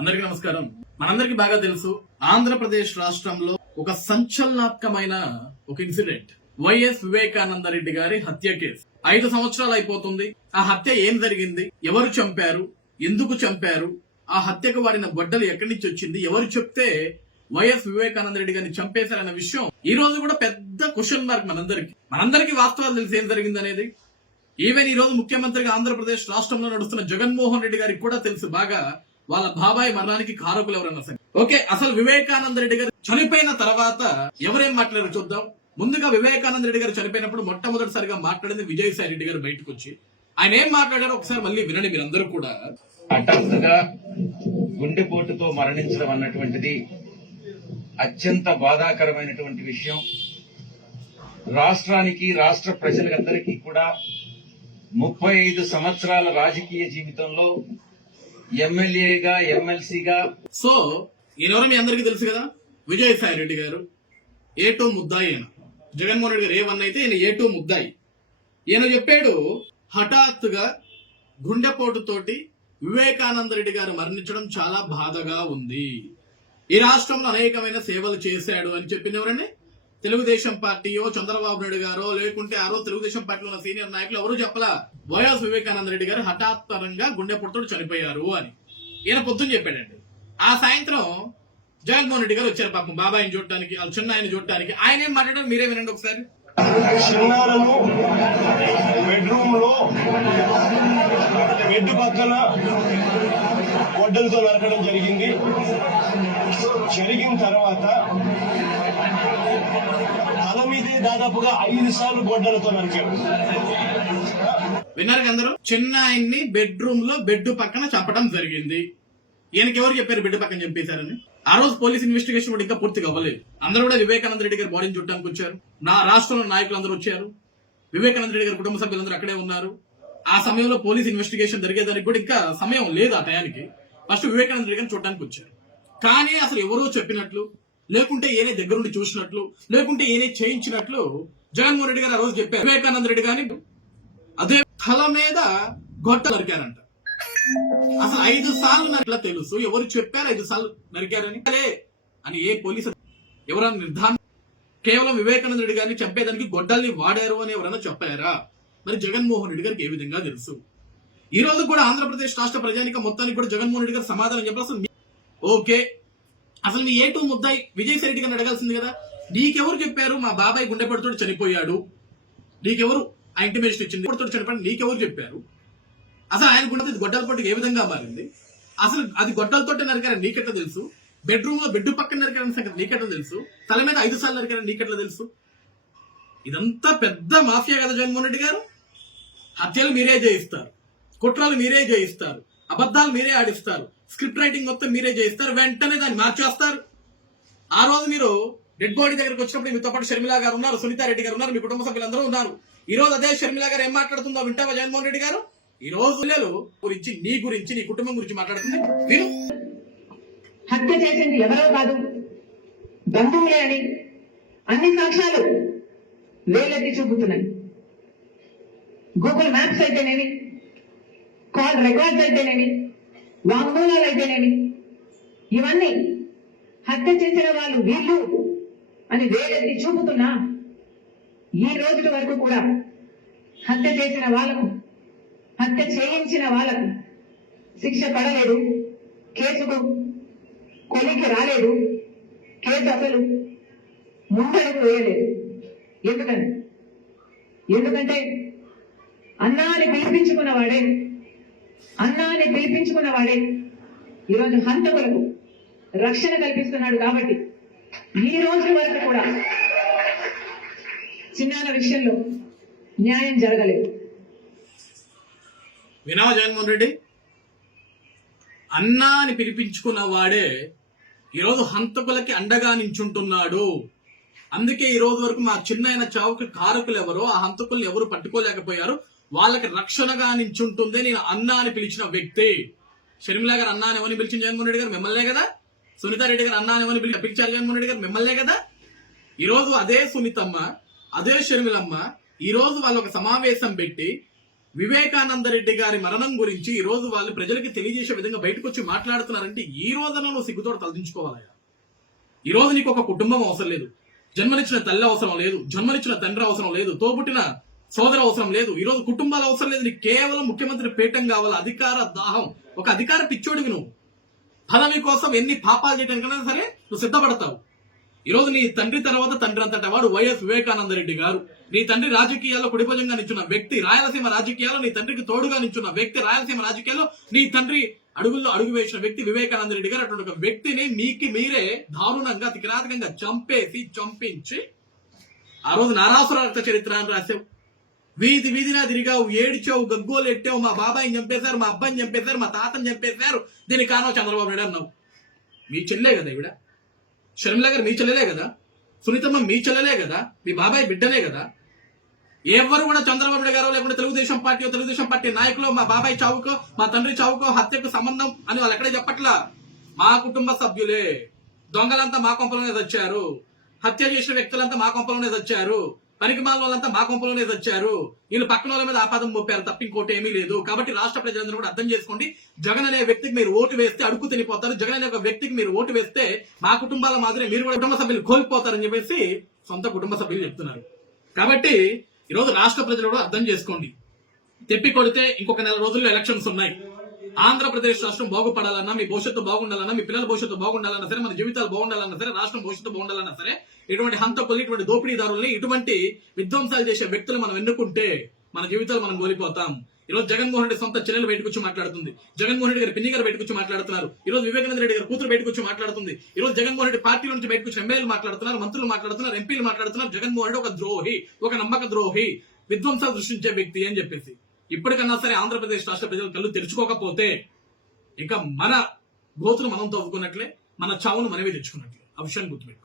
అందరికీ నమస్కారం. మనందరికీ బాగా తెలుసు ఆంధ్రప్రదేశ్ రాష్ట్రంలో ఒక సంచలనాత్మకమైన ఒక ఇన్సిడెంట్. వైఎస్ వివేకానంద రెడ్డి గారి హత్య కేసు. ఐదు సంవత్సరాలు అయిపోతుంది. ఆ హత్య ఏం జరిగింది? ఎవరు చంపారు? ఎందుకు చంపారు? ఆ హత్యకు వాడిన గొడ్డలు ఎక్కడి నుంచి వచ్చింది? ఎవరు చెప్తే వైఎస్ వివేకానంద రెడ్డి గారిని చంపేశారన్న విషయం ఈ రోజు కూడా పెద్ద క్వశ్చన్ మార్క్ మనందరికి. మనందరికీ వాస్తవాలు తెలిసి ఏం జరిగింది అనేది. ఈవెన్ ఈ రోజు ముఖ్యమంత్రిగా ఆంధ్రప్రదేశ్ రాష్ట్రంలో నడుస్తున్న జగన్మోహన్ రెడ్డి గారికి కూడా తెలుసు బాగా. వాళ్ళ బాబాయ్ మరణానికి కారకులు ఎవరన్నా సరే. ఓకే అసలు వివేకానంద రెడ్డి గారు చనిపోయిన తర్వాత ఎవరేం మాట్లాడారు చూద్దాం. ముందుగా వివేకానంద రెడ్డి గారు చనిపోయినప్పుడు మొట్టమొదటిసారిగా మాట్లాడింది విజయసాయి రెడ్డి గారు బయటకు వచ్చి ఆయన ఏం మాట్లాడారు ఒకసారి మళ్ళీ వినండి మీరందరూ కూడా. హఠాత్తుగా గుండెపోటుతో మరణించడం అన్నటువంటిది అత్యంత బాధాకరమైనటువంటి విషయం. రాష్ట్రానికి రాష్ట్ర ప్రజలందరికీ కూడా ముప్పై ఐదు సంవత్సరాల రాజకీయ జీవితంలో ఎమ్మెల్యేగా ఎమ్మెల్సీగా. సో ఈయనెవరో మీ అందరికీ తెలుసు కదా? విజయసాయి రెడ్డి గారు ఏ టూ ముద్దాయి ఆయన జగన్మోహన్ రెడ్డి గారు ఏ వన్ అయితే ఈయన ఏ టూ ముద్దాయి. ఈయన చెప్పాడు హఠాత్తుగా గుండెపోటుతోటి వివేకానంద రెడ్డి గారు మరణించడం చాలా బాధగా ఉంది. ఈ రాష్ట్రంలో అనేకమైన సేవలు చేశాడు అని చెప్పింది ఎవరండి తెలుగుదేశం పార్టీయో చంద్రబాబు నాయుడు గారో లేకుంటే ఆ రోజు తెలుగుదేశం పార్టీలో ఉన్న సీనియర్ నాయకులు ఎవరు చెప్పలా? వైఎస్ వివేకానంద రెడ్డి గారు హఠాత్తరంగా గుండెపోటుతో చనిపోయారు అని. ఈయన పొద్దున్న చెప్పాడండి. ఆ సాయంత్రం జగన్మోహన్ రెడ్డి గారు వచ్చారు పాపం బాబాయిని చూడటానికి వాళ్ళ చిన్న ఆయన చూడటానికి. ఆయన ఏం మాట్లాడారు మీరే వినండి ఒకసారి. చిన్నారను బెడ్ పక్కన గొడ్డలతో నరకడం జరిగింది. జరిగిన తర్వాత తల మీదే దాదాపుగా ఐదు సార్లు గొడ్డలతో నరికాడు. విన్నారు అందరూ? చిన్న ఆయన్ని బెడ్రూమ్లో బెడ్ పక్కన చంపడం జరిగింది. ఈయనకి ఎవరు చెప్పారు బెడ్ పక్కన చంపేశారని? ఆ రోజు పోలీస్ ఇన్వెస్టిగేషన్ కూడా ఇంకా పూర్తిగా అవ్వలేదు. అందరూ కూడా వివేకానంద రెడ్డి గారి బాడీని చూడడానికి వచ్చారు. నా రాష్ట్రంలో నాయకులు అందరూ వచ్చారు. వివేకానంద రెడ్డి గారి కుటుంబ సభ్యులందరూ అక్కడే ఉన్నారు. ఆ సమయంలో పోలీస్ ఇన్వెస్టిగేషన్ జరిగేదానికి కూడా ఇంకా సమయం లేదు ఆ టయానికి. ఫస్ట్ వివేకానంద రెడ్డి గారిని చూడడానికి వచ్చారు. కానీ అసలు ఎవరో చెప్పినట్లు లేకుంటే ఏనే దగ్గరుండి చూసినట్లు లేకుంటే ఏనే చేయించినట్లు జగన్మోహన్ రెడ్డి గారు ఆ రోజు చెప్పారు. వివేకానంద రెడ్డి గారిని అదే తల మీద గొట్ట నరికారంట. అసలు ఐదు సార్లు నరికలా తెలుసు. ఎవరు చెప్పారు ఐదు సార్లు నరికారని? అని ఏ పోలీసు ఎవరైనా నిర్ధారణ కేవలం వివేకానందుడి గారిని చంపేదానికి గొడ్డల్ని వాడారు అని ఎవరైనా చెప్పారా? మరి జగన్మోహన్ రెడ్డి గారికి ఏ విధంగా తెలుసు? ఈ రోజు కూడా ఆంధ్రప్రదేశ్ రాష్ట్ర ప్రజానిక మొత్తానికి కూడా జగన్మోహన్ రెడ్డి గారు సమాధానం చెప్పాల్సింది ఓకే. అసలు మీ ఏ టూ ముద్దాయి విజయసాయి రెడ్డి గారిని అడగాల్సింది కదా. నీకెవరు చెప్పారు మా బాబాయ్ గుండెపడితో చనిపోయాడు? నీకెవరు? ఆ ఇంటిమేషన్ ఇచ్చింది గుండెపడితో చనిపోయాడు. నీకెవరు చెప్పారు? అసలు ఆయన గుండె గొడ్డల పొట్టుకు ఏ విధంగా మారింది? అసలు అది గొడ్డలతోటే నరికారని నీకెట్లా తెలుసు? బెడ్రూమ్లో బెడ్ పక్కన నరికారని సంగతి నీకెట్లా తెలుసు? తల మీద ఐదు సార్లు నరికారని నీకెట్లా తెలుసు? ఇదంతా పెద్ద మాఫియా కదా జగన్మోహన్ రెడ్డి గారు. హత్యలు మీరే చేయిస్తారు కుట్రలు మీరే చేయిస్తారు అబద్ధాలు మీరే ఆడిస్తారు. స్క్రిప్ట్ రైటింగ్ మొత్తం మీరే చేయిస్తారు వెంటనే దాన్ని మార్చేస్తారు. ఆ రోజు మీరు డెడ్ బాడీ దగ్గరకు వచ్చినప్పుడు మీతో పాటు షర్మిలా గారు ఉన్నారు సునీతారెడ్డి గారు ఉన్నారు మీ కుటుంబ సభ్యులందరూ ఉన్నారు. ఈ రోజు అదే షర్మిలా గారు ఏం మాట్లాడుతుందో వింటావా జగన్మోహన్ రెడ్డి గారు? ఈ రోజు పిల్లలు గురించి నీ గురించి నీ కుటుంబం గురించి మాట్లాడుతుంది. విను. హత్య చేసింది ఎవరో కాదు. బంధువులే అని అన్ని సాక్ష్యాలు వేలెత్తి చూపుతున్నాయి. గూగుల్ మ్యాప్స్ అయితేనేమి కాల్ రికార్డ్స్ అయితేనేమి వాంగ్మూలాలు అయితేనేమి ఇవన్నీ హత్య చేసిన వాళ్ళు వీళ్ళు అని వేలెత్తి చూపుతున్నా ఈ రోజుల వరకు కూడా హత్య చేసిన వాళ్ళకు హత్య చేయించిన వాళ్ళకు శిక్ష పడలేదు కేసుకు కొలికి రాలేదు. కేసు అసలు ముందడుగు పోయలేదు. ఎందుకని? ఎందుకంటే అన్నాన్ని పిలిపించుకున్నవాడే వాడే పిలిపించుకున్నవాడే వాడే ఈరోజు హంతకులకు రక్షణ కల్పిస్తున్నాడు కాబట్టి ఈ రోజు వరకు కూడా చిన్నాల విషయంలో న్యాయం జరగలేదు. వినవ జగన్మోహన్ రెడ్డి. అన్నా అని పిలిపించుకున్న వాడే ఈరోజు హంతకులకి అండగా నించుంటున్నాడు. అందుకే ఈ రోజు వరకు మా చిన్న చావుకి కారకులు ఎవరో ఆ హంతకుల్ని ఎవరు పట్టుకోలేకపోయారు. వాళ్ళకి రక్షణగా నించుంటుంది నేను అన్నా అని పిలిచిన వ్యక్తి. షర్మిల గారు అన్నా అని ఎవరిని పిలిచిన జగన్మోహన్ రెడ్డి గారు? మిమ్మల్నే కదా? సునీతారెడ్డి గారు అన్నా అని ఎవరిని పిలిచి పిలిచారు జగన్మోహన్ రెడ్డి గారు? మిమ్మల్నే కదా? ఈరోజు అదే సునీతమ్మ అదే షర్మిలమ్మ ఈరోజు వాళ్ళు ఒక సమావేశం పెట్టి వివేకానంద రెడ్డి గారి మరణం గురించి ఈ రోజు వాళ్ళు ప్రజలకి తెలియజేసే విధంగా బయటకు వచ్చి మాట్లాడుతున్నారంటే ఈ రోజున నువ్వు సిగ్గుతోడు తలదించుకోవాలయ్యా. ఈ రోజు నీకు ఒక కుటుంబం అవసరం లేదు. జన్మనిచ్చిన తల్లి అవసరం లేదు. జన్మనిచ్చిన తండ్రి అవసరం లేదు. తోబుట్టిన సోదరు అవసరం లేదు. ఈ రోజు కుటుంబాలు అవసరం లేదు. నీకు కేవలం ముఖ్యమంత్రి పీఠం కావాలి. అధికార దాహం. ఒక అధికార పిచ్చోడివి నువ్వు. పదవి కోసం ఎన్ని పాపాలు చేయడానికైనా సరే నువ్వు సిద్ధపడతావు. ఈరోజు నీ తండ్రి తర్వాత తండ్రి అంతట వాడు వైఎస్ వివేకానంద రెడ్డి గారు. నీ తండ్రి రాజకీయాల్లో కుడిభుజంగా నిచ్చున్న వ్యక్తి రాయలసీమ రాజకీయాల్లో నీ తండ్రికి తోడుగా నిచ్చున్న వ్యక్తి రాయలసీమ రాజకీయాల్లో నీ తండ్రి అడుగుల్లో అడుగు వేసిన వ్యక్తి వివేకానంద రెడ్డి గారు అటువంటి ఒక వ్యక్తిని మీకు మీరే దారుణంగా అతి చంపేసి చంపించి ఆ రోజు నారాసుర రక్త చరిత్ర అని రాసావు వీధి వీధినా తిరిగావు ఏడిచావు గగ్గోలు ఎట్టావు మా బాబాయిని చంపేశారు మా అబ్బాయిని చంపేశారు మా తాతని చంపేశారు దీనికి కారణం చంద్రబాబు నాయుడు అన్నావు. మీ చెల్లె కదా ఈవిడ? షర్మిల గారు మీ చెల్లెలే కదా? సునీతమ్మ మీ చెల్లెలే కదా? మీ బాబాయ్ బిడ్డలే కదా? ఎవరు కూడా చంద్రబాబు నాయుడు గారు లేకుంటే తెలుగుదేశం పార్టీ తెలుగుదేశం పార్టీ నాయకులు మా బాబాయ్ చావుకో మా తండ్రి చావుకో హత్యకు సంబంధం అని వాళ్ళు ఎక్కడే చెప్పట్లా? మా కుటుంబ సభ్యులే. దొంగలంతా మా కొంపలోనే తెచ్చారు హత్య చేసిన వ్యక్తులంతా మా కొంపలోనే తెచ్చారు పనికి వాళ్ళంతా మా కొంపలోనే వచ్చారు వీళ్ళు పక్కన వాళ్ళ మీద ఆపాదం మోపారు తప్ప ఇంకోటి ఏమీ లేదు. కాబట్టి రాష్ట్ర ప్రజలందరూ కూడా అర్థం చేసుకోండి. జగన్ అనే వ్యక్తికి మీరు ఓటు వేస్తే అడుగు తినిపోతారు. జగన్ అనే ఒక వ్యక్తికి మీరు ఓటు వేస్తే మా కుటుంబాల మాదిరి మీరు కూడా కుటుంబ సభ్యులు కోల్పోతారని చెప్పేసి సొంత కుటుంబ సభ్యులు చెప్తున్నారు. కాబట్టి ఈరోజు రాష్ట్ర ప్రజలు కూడా అర్థం చేసుకోండి. తెప్పి కొడితే ఇంకొక నెల రోజుల్లో ఎలక్షన్స్ ఉన్నాయి. ఆంధ్రప్రదేశ్ రాష్ట్రం బాగుపడాలన్నా మీ భవిష్యత్తు బాగుండాలన్నా మీ పిల్లల భవిష్యత్తు బాగుండాలన్నా సరే మన జీవితాలు బాగుండాలన్నా సరే రాష్ట్రం భవిష్యత్తు బాగుండాలన్నా సరే ఇటువంటి హంతకులు ఇటువంటి దోపిడీదారుల్ని ఇటువంటి విధ్వంసాలు చేసే వ్యక్తులు మనం ఎన్నుకుంటే మన జీవితాలు మనం కోల్పోతాం. ఈరోజు జగన్మోహన్ రెడ్డి సొంత చెల్లెలు బయటకు వచ్చి మాట్లాడుతుంది. జగన్మోహన్ రెడ్డి గారి పిన్ని గారు బయటకు వచ్చి మాట్లాడుతున్నారు. ఈ రోజు వివేకానంద రెడ్డి గారి కూతురు బయటకు వచ్చి మాట్లాడుతుంది. ఈ రోజు జగన్మోహన్ రెడ్డి పార్టీ నుంచి బయటకు వచ్చి ఎమ్మెల్యేలు మాట్లాడుతున్నారు మంత్రులు మాట్లాడుతున్నారు ఎంపీలు మాట్లాడుతున్నారు. జగన్మోహన్ రెడ్డి ఒక ద్రోహి ఒక నమ్మక ద్రోహి విధ్వంసాలు సృష్టించే వ్యక్తి అని చెప్పేసి. ఇప్పటికన్నా సరే ఆంధ్రప్రదేశ్ రాష్ట్ర ప్రజలు కళ్ళు తెరుచుకోకపోతే ఇక మన గోతులు మనం తవ్వుకున్నట్లే మన చావును మనమే తెచ్చుకున్నట్లే. ఆ విషయాన్ని గుర్తుపెట్టుకో